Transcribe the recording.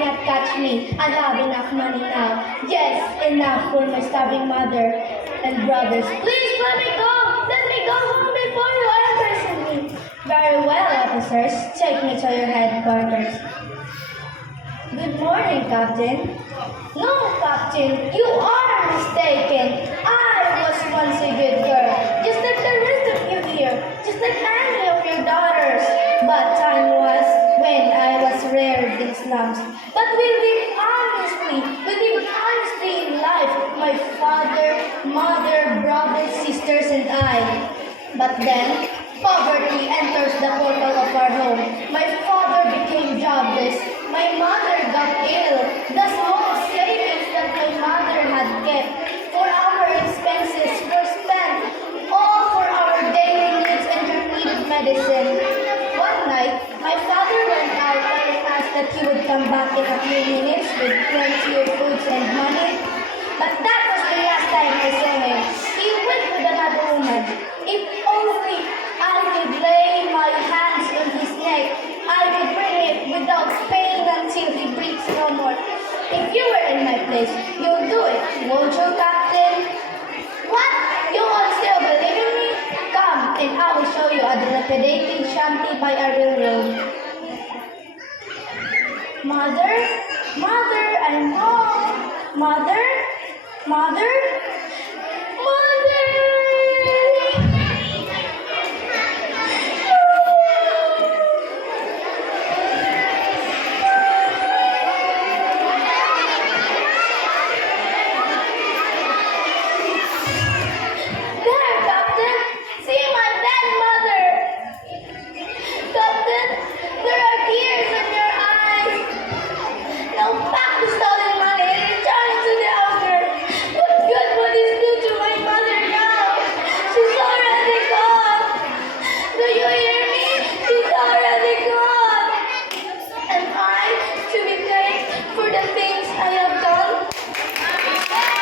can't catch me. I have enough money now. Yes, enough for my starving mother and brothers. Please let me go. Let me go home before you imprison me. Very well, officers. Take me to your headquarters. Good morning, Captain. No, Captain, you are mistaken. I was once a good girl, just like the rest of you here, just like any of your daughters. But time was when I was reared in slums. But we lived honestly in life, my father, mother, brothers, sisters, and I. But then, poverty enters the portal of our home. My father became jobless. My mother got ill. The small savings that my mother had kept for our expenses were spent all for our daily needs and her needed medicine. One night, my father went out and asked that he would come back in a few minutes with plenty of foods and money. But that was the last time I saw him. He went with another woman. If only I could lay my hands on his neck, I would bring it without pain until he breathes no more. If you were in my place, you'll do it, won't you, Captain? What? You all still believe in me? Come, and I will show you a dilapidating shanty by a railroad. Mother, I'm home. Mother,